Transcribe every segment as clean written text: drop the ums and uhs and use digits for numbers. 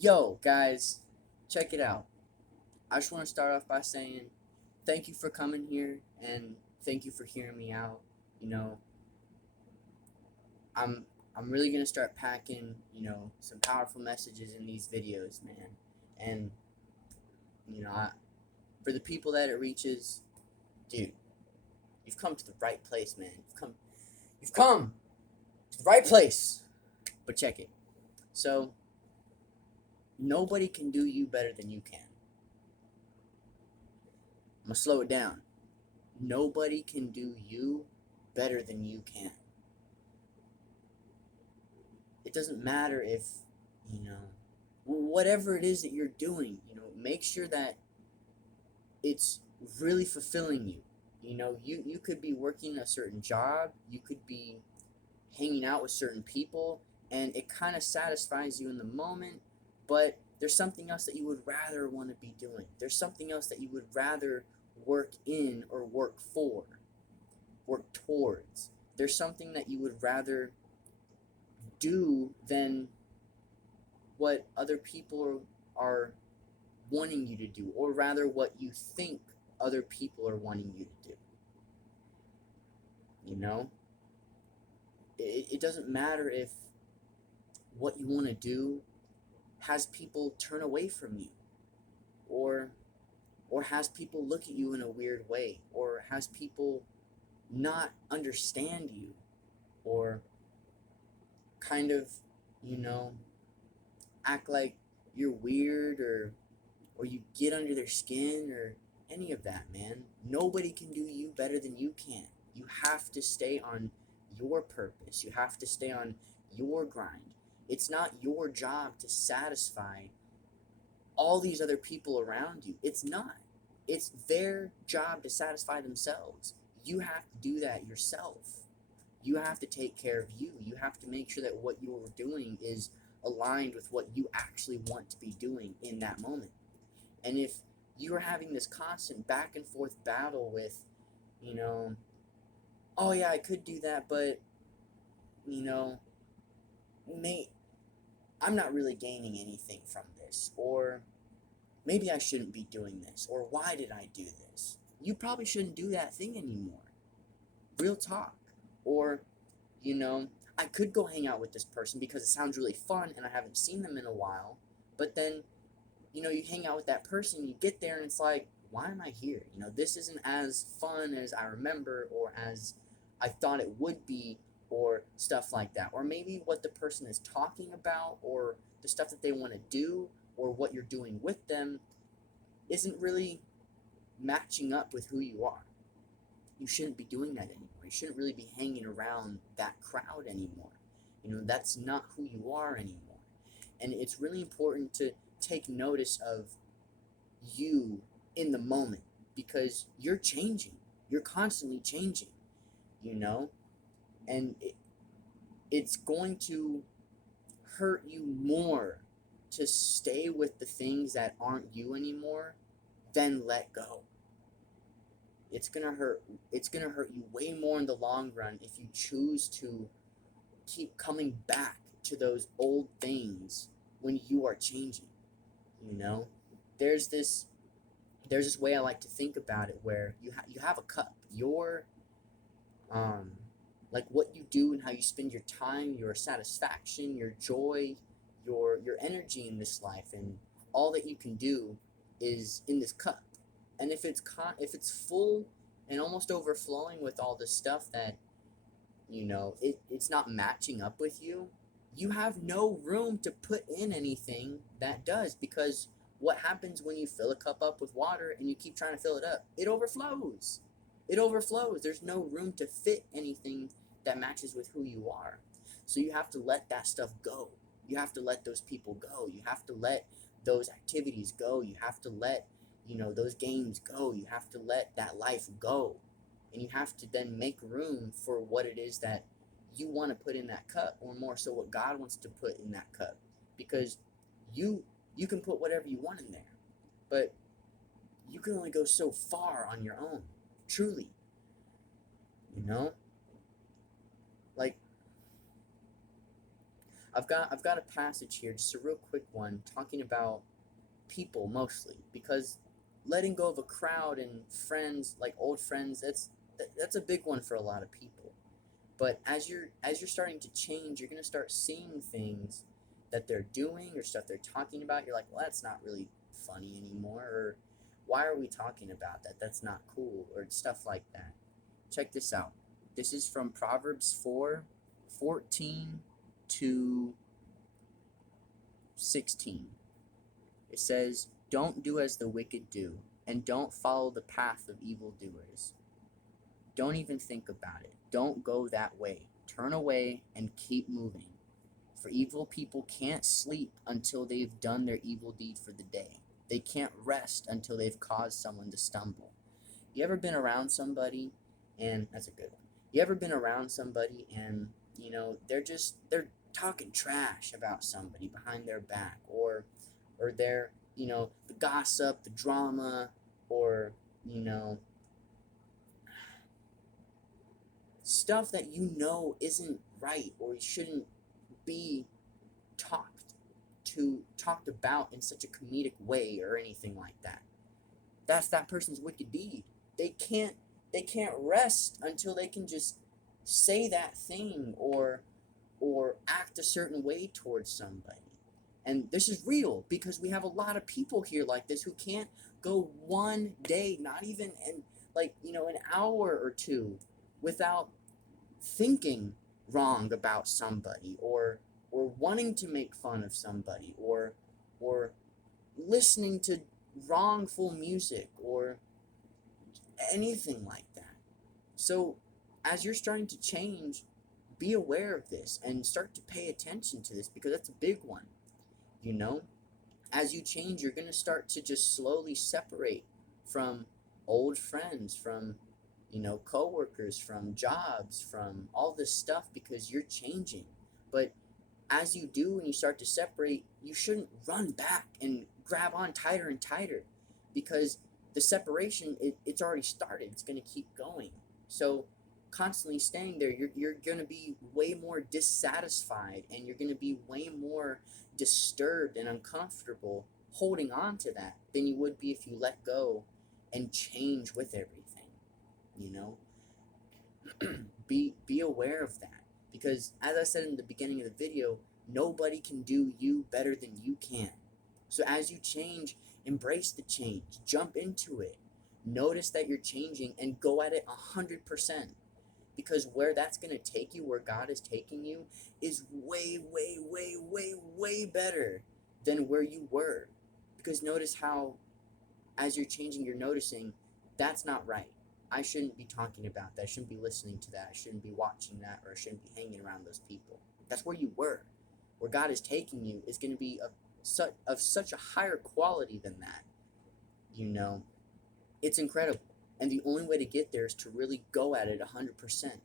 Yo, guys, check it out. I just want to start off by saying thank you for coming here and thank you for hearing me out. You know, I'm I'm really gonna start packing, some powerful messages in these videos, man. And for the people that it reaches, dude, you've come to the right place, man. You've come to the right place. But check it. So nobody can do you better than you can. I'm gonna slow it down. Nobody can do you better than you can. It doesn't matter if, you know, whatever it is that you're doing, make sure that it's really fulfilling you. You could be working a certain job, you could be hanging out with certain people, and it kind of satisfies you in the moment, but there's something else that you would rather want to be doing. There's something else that you would rather work in or work for, work towards. There's something that you would rather do than what other people are wanting you to do, or rather what you think other people are wanting you to do. You know, it doesn't matter if what you want to do has people turn away from you, or has people look at you in a weird way, or has people not understand you, or kind of, you know, act like you're weird, or you get under their skin, or any of that, man. Nobody can do you better than you can. You have to stay on your purpose. You have to stay on your grind. It's not your job to satisfy all these other people around you. It's not. It's their job to satisfy themselves. You have to do that yourself. You have to take care of you. You have to make sure that what you're doing is aligned with what you actually want to be doing in that moment. And if you are having this constant back and forth battle with, you know, oh yeah, I could do that, but, you know, mate, I'm not really gaining anything from this, or maybe I shouldn't be doing this, or why did I do this? You probably shouldn't do that thing anymore. Real talk. Or, you know, I could go hang out with this person because it sounds really fun and I haven't seen them in a while, but then you hang out with that person, you get there, and it's like, why am I here? This isn't as fun as I remember, or as I thought it would be, or stuff like that. Or maybe what the person is talking about, or the stuff that they want to do, or what you're doing with them isn't really matching up with who you are. You shouldn't be doing that anymore. You shouldn't really be hanging around that crowd anymore. That's not who you are anymore. And it's really important to take notice of you in the moment, because you're changing. You're constantly changing, you know? And it's going to hurt you more to stay with the things that aren't you anymore than let go. It's going to hurt. It's going to hurt you way more in the long run if you choose to keep coming back to those old things when you are changing, you know? There's this way I like to think about it, where you have a cup. Your like what you do and how you spend your time, your satisfaction, your joy, your energy in this life, and all that you can do is in this cup. And if it's full and almost overflowing with all this stuff that it's not matching up with you, you have no room to put in anything that does, because what happens when you fill a cup up with water and you keep trying to fill it up? It overflows. It overflows. There's no room to fit anything that matches with who you are. So you have to let that stuff go. You have to let those people go. You have to let those activities go. You have to let, those games go. You have to let that life go. And you have to then make room for what it is that you want to put in that cup, or more so what God wants to put in that cup. Because you can put whatever you want in there, but you can only go so far on your own, truly. Like, I've got a passage here, just a real quick one, talking about people mostly, because letting go of a crowd and friends, like old friends, that's a big one for a lot of people. But as you're starting to change, you're gonna start seeing things that they're doing or stuff they're talking about. You're like, well, that's not really funny anymore, or why are we talking about that? That's not cool, or stuff like that. Check this out. This is from Proverbs 4:14 to 16. It says, "Don't do as the wicked do, and don't follow the path of evildoers. Don't even think about it. Don't go that way. Turn away and keep moving. For evil people can't sleep until they've done their evil deed for the day. They can't rest until they've caused someone to stumble." You ever been around somebody, and that's a good one. You ever been around somebody and, they're talking trash about somebody behind their back, or they're, the gossip, the drama, or, you know, stuff that isn't right or shouldn't be talked about in such a comedic way or anything like that. That's that person's wicked deed. They can't they can't rest until they can just say that thing or act a certain way towards somebody. And this is real because we have a lot of people here like this who can't go one day, not even in an hour or two, without thinking wrong about somebody, or wanting to make fun of somebody, or listening to wrongful music or anything like that. So as you're starting to change, be aware of this and start to pay attention to this, because that's a big one. you know as you change, you're going to start to just slowly separate from old friends, from coworkers, from jobs, from all this stuff, because you're changing. But as you do and you start to separate, you shouldn't run back and grab on tighter and tighter, because the separation, it's already started. It's going to keep going. So constantly staying there, you're going to be way more dissatisfied, and you're going to be way more disturbed and uncomfortable holding on to that than you would be if you let go and change with everything. you know be aware of that, because as I said in the beginning of the video, nobody can do you better than you can. So as you change, embrace the change, jump into it, notice that you're changing, and go at it 100%, because where that's going to take you, where God is taking you, is way, way, way, way, way better than where you were. Because notice how, as you're changing, you're noticing that's not right. I shouldn't be talking about that. I shouldn't be listening to that. I shouldn't be watching that, or I shouldn't be hanging around those people. That's where you were. Where God is taking you is going to be of such a higher quality than that. It's incredible. And the only way to get there is to really go at it 100%.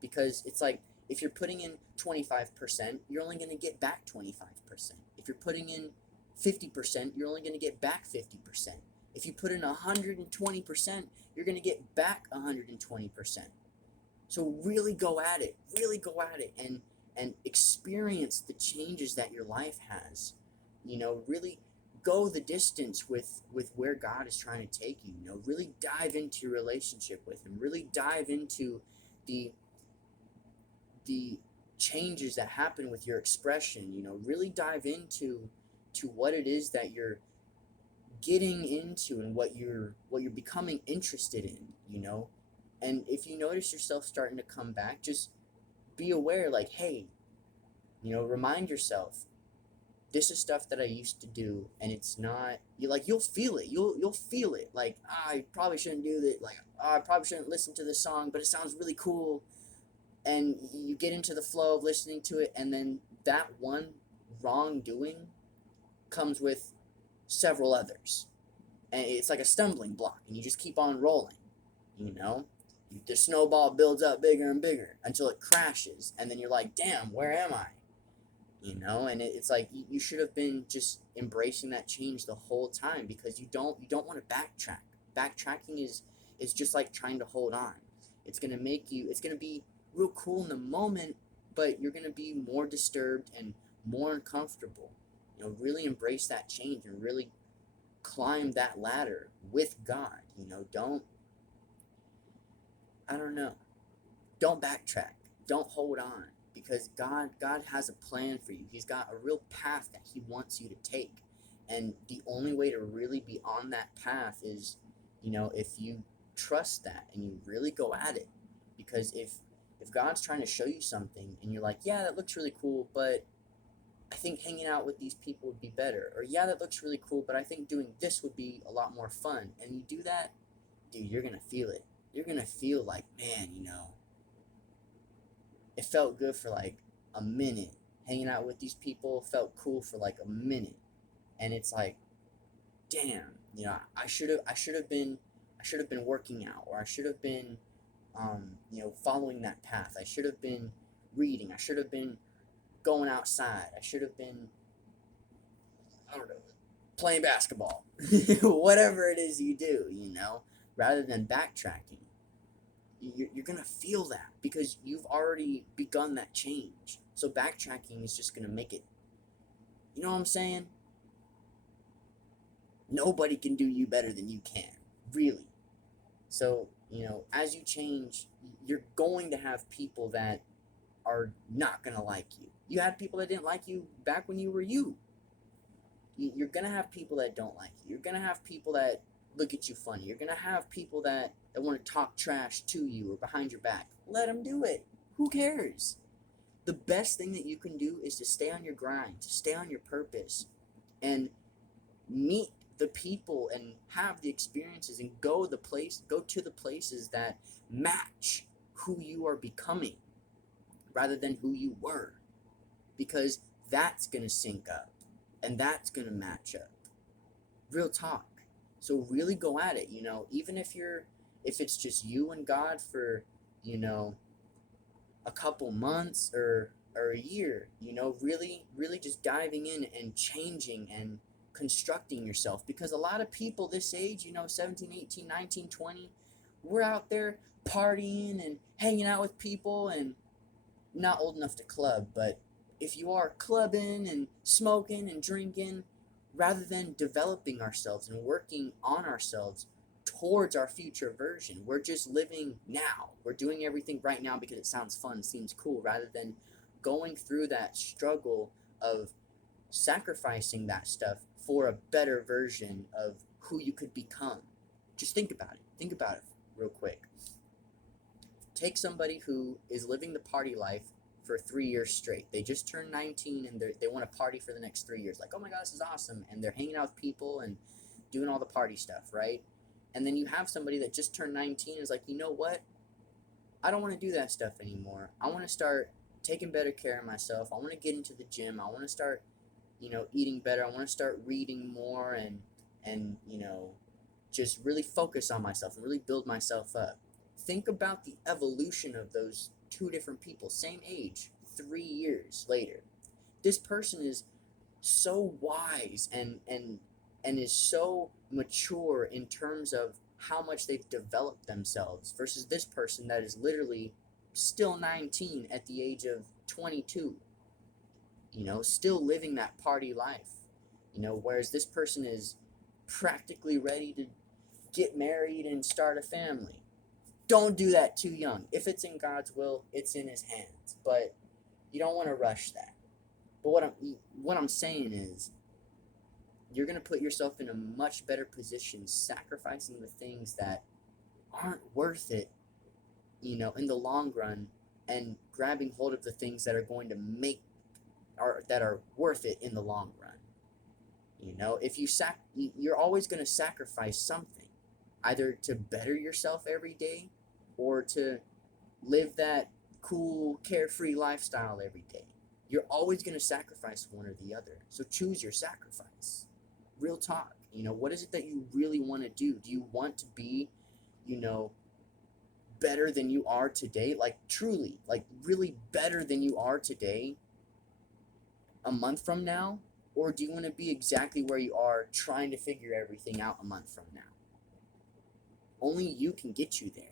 Because it's like, if you're putting in 25%, you're only going to get back 25%. If you're putting in 50%, you're only going to get back 50%. If you put in 120%, you're going to get back 120%. So really go at it. Really go at it, and experience the changes that your life has. Really go the distance with where God is trying to take you. Really dive into your relationship with Him. Really dive into the changes that happen with your expression. Really dive into what it is that you're getting into, and what you're becoming interested in. And if you notice yourself starting to come back, just be aware, like, hey, remind yourself, this is stuff that I used to do, and it's not, you'll feel it. You'll feel it. Like, I probably shouldn't do that. Like, I probably shouldn't listen to this song, but it sounds really cool. And you get into the flow of listening to it, and then that one wrongdoing comes with several others. And it's like a stumbling block, and you just keep on rolling. The snowball builds up bigger and bigger until it crashes, and then you're like, damn, where am I? And it's like you should have been just embracing that change the whole time, because you don't want to backtrack. Backtracking is just like trying to hold on. It's gonna be real cool in the moment, but you're gonna be more disturbed and more uncomfortable. Really embrace that change and really climb that ladder with God. I don't know. Don't backtrack. Don't hold on, because God has a plan for you. He's got a real path that he wants you to take. And the only way to really be on that path is, if you trust that and you really go at it. Because if God's trying to show you something and you're like, yeah, that looks really cool, but I think hanging out with these people would be better. Or yeah, that looks really cool, but I think doing this would be a lot more fun. And you do that, dude, you're gonna feel it. You're gonna feel like, man, it felt good for like a minute. Hanging out with these people felt cool for like a minute. And it's like, damn, I should have been working out, or I should have been following that path. I should have been reading. I should have been going outside. I should have been, I don't know, playing basketball. Whatever it is you do, rather than backtracking. You're going to feel that because you've already begun that change. So backtracking is just going to make it, you know what I'm saying? Nobody can do you better than you can, really. So, as you change, you're going to have people that are not going to like you. You had people that didn't like you back when you were you. You're going to have people that don't like you. You're going to have people that look at you funny. You're going to have people that want to talk trash to you or behind your back. Let them do it. Who cares? The best thing that you can do is to stay on your grind, to stay on your purpose, and meet the people and have the experiences and go to the places that match who you are becoming rather than who you were, because that's going to sync up and that's going to match up. Real talk. So really go at it, even if it's just you and God for, a couple months or a year, really just diving in and changing and constructing yourself. Because a lot of people this age, 17, 18, 19, 20, we're out there partying and hanging out with people, and not old enough to club, but if you are clubbing and smoking and drinking, rather than developing ourselves and working on ourselves towards our future version, we're just living now. We're doing everything right now because it sounds fun, seems cool, rather than going through that struggle of sacrificing that stuff for a better version of who you could become. Just think about it. Think about it real quick. Take somebody who is living the party life for 3 years straight. They just turned 19 and they want to party for the next 3 years. Like, oh my God, this is awesome. And they're hanging out with people and doing all the party stuff, right? And then you have somebody that just turned 19 and is like, you know what? I don't want to do that stuff anymore. I want to start taking better care of myself. I want to get into the gym. I want to start, eating better. I want to start reading more and just really focus on myself and really build myself up. Think about the evolution of those two different people, same age, 3 years later. This person is so wise and is so mature in terms of how much they've developed themselves versus this person that is literally still 19 at the age of 22, still living that party life, whereas this person is practically ready to get married and start a family. Don't do that too young. If it's in God's will, it's in his hands, but you don't want to rush that. But what I'm saying is, you're going to put yourself in a much better position sacrificing the things that aren't worth it, in the long run, and grabbing hold of the things that are going to that are worth it in the long run. If you're always going to sacrifice something, either to better yourself every day or to live that cool, carefree lifestyle every day. You're always going to sacrifice one or the other. So choose your sacrifice. Real talk. What is it that you really want to do? Do you want to be, better than you are today? Like truly, like really better than you are today a month from now? Or do you want to be exactly where you are trying to figure everything out a month from now? Only you can get you there.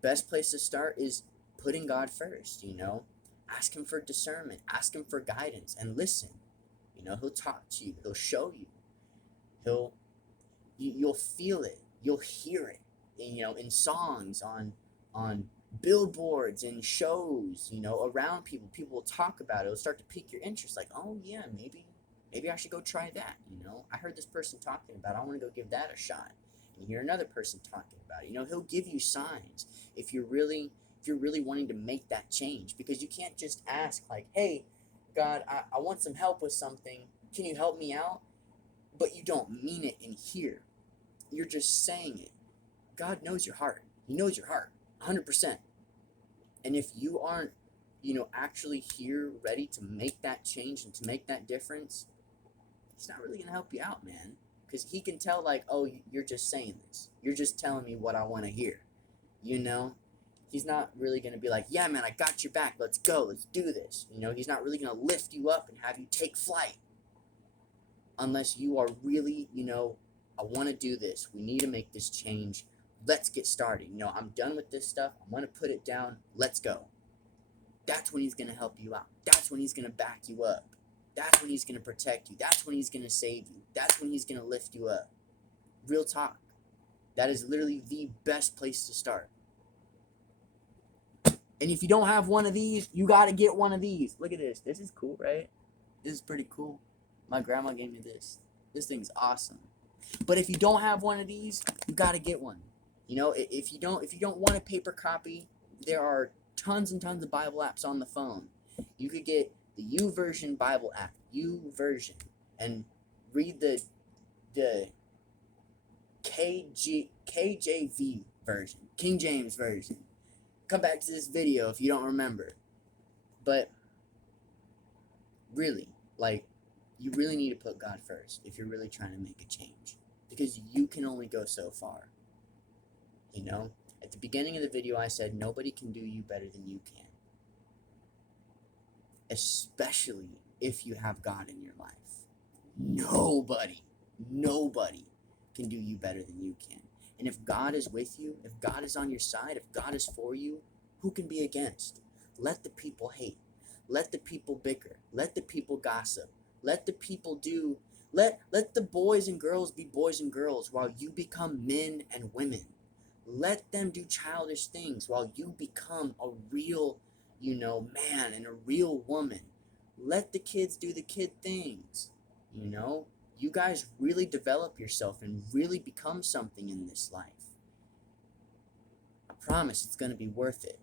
Best place to start is putting God first, Ask him for discernment. Ask him for guidance and listen. You know, he'll talk to you. He'll show you. You'll feel it. You'll hear it. You know, in songs, on billboards and shows, you know, around people. People will talk about it. It'll start to pique your interest. Like, oh yeah, maybe I should go try that. You know, I heard this person talking about it. I want to go give that a shot. And you hear another person talking about it. You know, he'll give you signs if you're really wanting to make that change, because you can't just ask like, hey, God, I want some help with something. Can you help me out? But you don't mean it in here. You're just saying it. God knows your heart. He knows your heart 100%. And if you aren't, you know, actually here ready to make that change and to make that difference, he's not really going to help you out, man. Because he can tell, like, oh, you're just saying this. You're just telling me what I want to hear. You know? He's not really going to be like, yeah, man, I got your back. Let's go. Let's do this. You know, he's not really going to lift you up and have you take flight. Unless you are really, you know, I want to do this. We need to make this change. Let's get started. You know, I'm done with this stuff. I'm going to put it down. Let's go. That's when he's going to help you out. That's when he's going to back you up. That's when he's going to protect you. That's when he's going to save you. That's when he's going to lift you up. Real talk. That is literally the best place to start. And if you don't have one of these, you got to get one of these. Look at this. This is cool, right? This is pretty cool. My grandma gave me this. This thing's awesome. But if you don't have one of these, you got to get one. You know, if you don't want a paper copy, there are tons and tons of Bible apps on the phone. You could get the YouVersion Bible app, YouVersion, and read the KJV version, King James version. Come back to this video if you don't remember. But really, like, you really need to put God first if you're really trying to make a change, because you can only go so far. You know, at the beginning of the video, I said nobody can do you better than you can, especially if you have God in your life. Nobody can do you better than you can. And if God is with you, if God is on your side, if God is for you, who can be against? Let the people hate. Let the people bicker. Let the people gossip. Let the people do, let the boys and girls be boys and girls while you become men and women. Let them do childish things while you become a real, you know, man and a real woman. Let the kids do the kid things. You know, you guys really develop yourself and really become something in this life. I promise it's going to be worth it.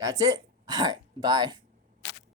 That's it. All right, bye.